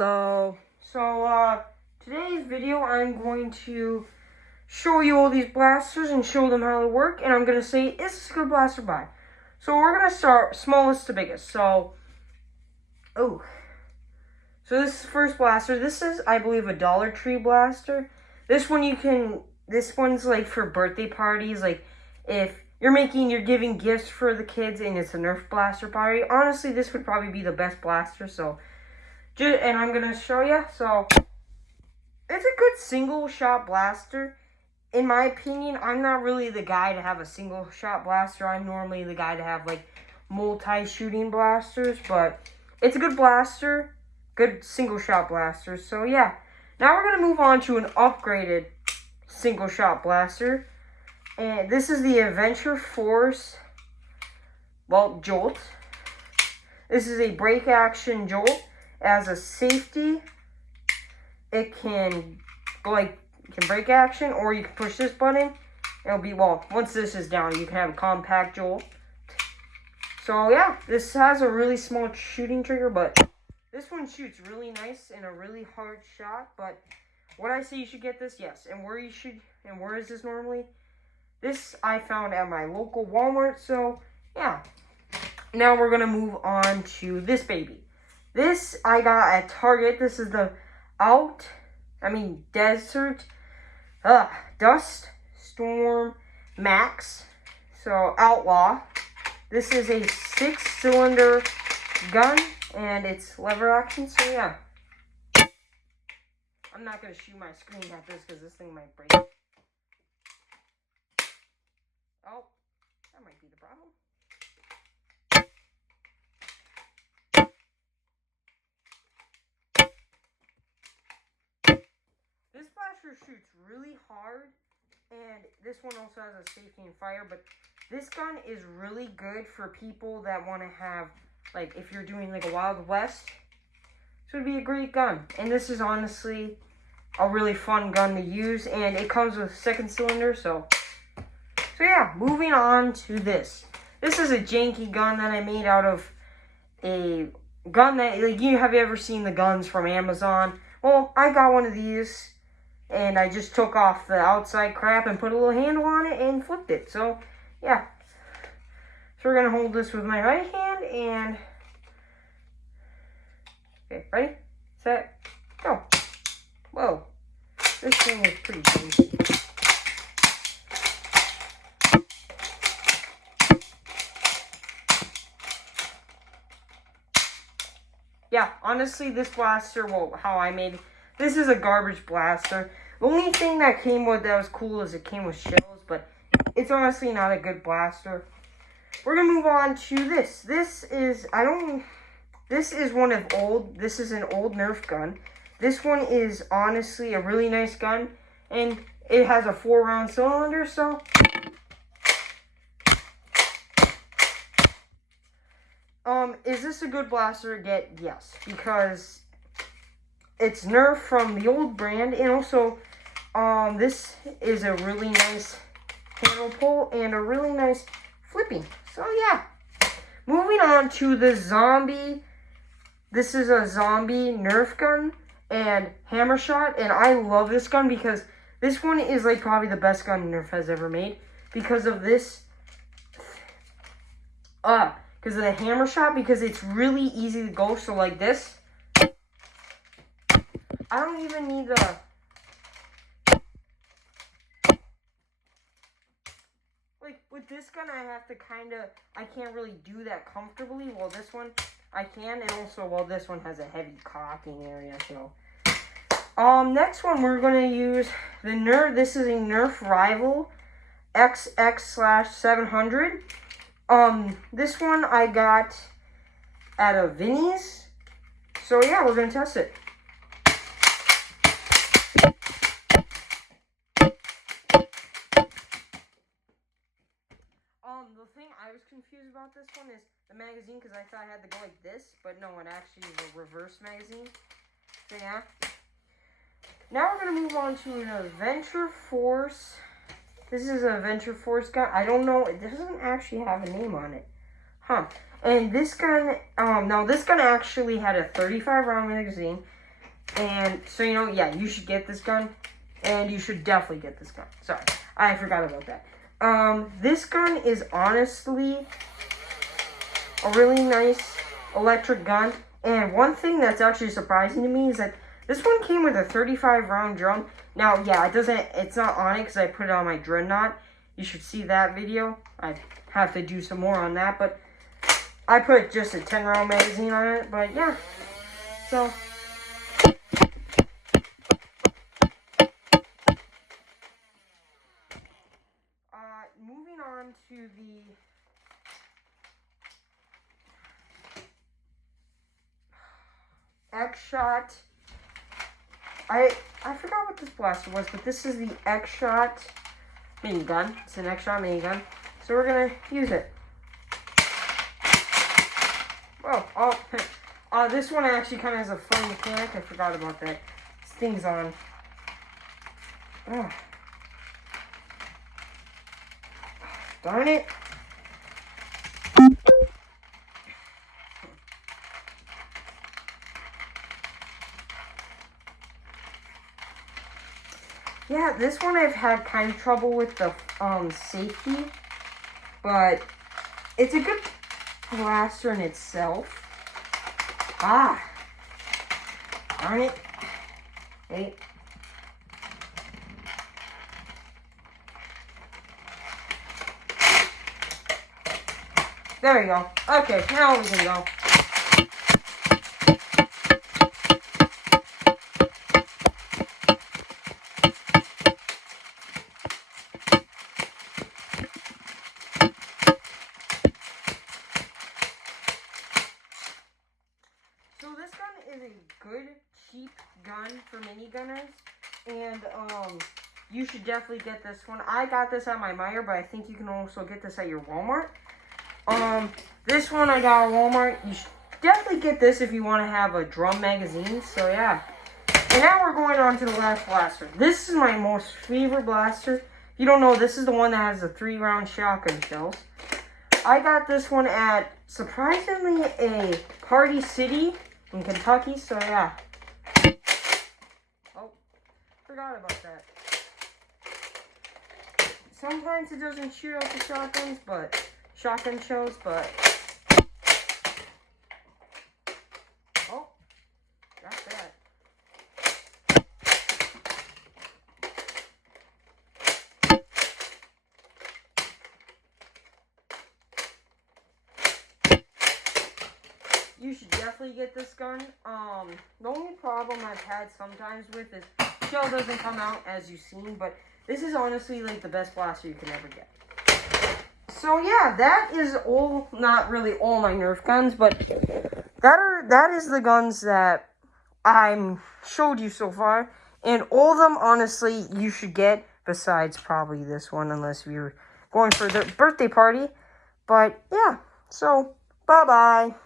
Hello. So, today's video I'm going to show you all these blasters and show them how they work, and I'm going to say, is this a good blaster buy? So we're going to start smallest to biggest. So this is the first blaster. This is, I believe, a Dollar Tree blaster. This one's like for birthday parties, like if you're giving gifts for the kids and it's a Nerf blaster party. Honestly, this would probably be the best blaster, so and I'm going to show you. So, it's a good single-shot blaster. In my opinion, I'm not really the guy to have a single-shot blaster. I'm normally the guy to have, like, multi-shooting blasters. But it's a good blaster. Good single-shot blaster. So, yeah. Now we're going to move on to an upgraded single-shot blaster. And this is the Adventure Force, Jolt. This is a break-action Jolt. As a safety, it can break action, or you can push this button. It'll be, once this is down, you can have a compact Jolt. So yeah, this has a really small shooting trigger, but this one shoots really nice and a really hard shot. But what I say you should get this, yes. And where is this normally? This I found at my local Walmart. So yeah. Now we're gonna move on to this baby. This I got at Target. This is the Desert Dust Storm Max. So Outlaw. This is a 6-cylinder gun and it's lever action. So yeah, I'm not gonna shoot my screen at this because this thing might break. Oh, that might be the problem. This blaster shoots really hard, and this one also has a safety and fire, but this gun is really good for people that want to have, like, if you're doing, like, a Wild West. So it'd be a great gun. And this is honestly a really fun gun to use, and it comes with 2nd cylinder, so yeah, moving on to this. This is a janky gun that I made out of a gun that, like, have you ever seen the guns from Amazon? Well, I got one of these. And I just took off the outside crap and put a little handle on it and flipped it. So, yeah. So we're going to hold this with my right hand and... Okay, ready, set, go. Whoa. This thing is pretty crazy. Yeah, honestly, this blaster, how I made it. This is a garbage blaster. The only thing that came with that was cool is it came with shells, but it's honestly not a good blaster. We're gonna move on to this. This is an old Nerf gun. This one is honestly a really nice gun, and it has a 4-round cylinder, so is this a good blaster to get? Yes, because it's Nerf from the old brand, and also, this is a really nice handle pull and a really nice flipping. So, yeah. Moving on to the zombie. This is a zombie Nerf gun and hammer shot, and I love this gun because this one is, like, probably the best gun Nerf has ever made because of this. Because of the hammer shot, because it's really easy to go, so like this. I don't even need like, with this gun, I can't really do that comfortably. Well, this one, I can, and also, this one has a heavy cocking area, so. Next one, we're going to use the Nerf. This is a Nerf Rival XX/700. This one I got at a Vinnie's. So, yeah, we're going to test it. The thing I was confused about this one is the magazine, because I thought I had to go like this, but no, it actually is a reverse magazine. So yeah. Now we're going to move on to an Adventure Force. This is an Adventure Force gun. I don't know, it doesn't actually have a name on it. And this gun, now this gun actually had a 35 round magazine. And so, you know, yeah, you should get this gun. And you should definitely get this gun. Sorry, I forgot about that. This gun is honestly a really nice electric gun. And one thing that's actually surprising to me is that this one came with a 35 round drum. Now, yeah, it's not on it because I put it on my Dreadnought. You should see that video. I have to do some more on that, but I put just a 10 round magazine on it. But yeah, so moving on to the X-Shot. I forgot what this blaster was, but this is the X-Shot minigun. It's an X-Shot minigun. So we're gonna use it. Oh, this one actually kind of has a fun mechanic. I forgot about that. This thing's on. Oh. Darn it. Yeah, this one I've had kind of trouble with the safety, but it's a good blaster in itself. Ah, darn it. Wait. There we go. Okay, now we can go. So this gun is a good, cheap gun for minigunners, and you should definitely get this one. I got this at my Meijer, but I think you can also get this at your Walmart. This one I got at Walmart. You should definitely get this if you want to have a drum magazine. So yeah. And now we're going on to the last blaster. This is my most favorite blaster. If you don't know, this is the one that has the 3 round shotgun shells. I got this one at, surprisingly, a Party City in Kentucky. So yeah. Oh, forgot about that. Sometimes it doesn't shoot out the shotgun shells, but oh, got that. You should definitely get this gun. The only problem I've had sometimes with is shell doesn't come out as you've seen, but this is honestly like the best blaster you can ever get. So yeah, that is all, not really all my Nerf guns, but that is the guns that I showed you so far. And all of them, honestly, you should get, besides probably this one, unless you're going for the birthday party. But yeah, so bye-bye.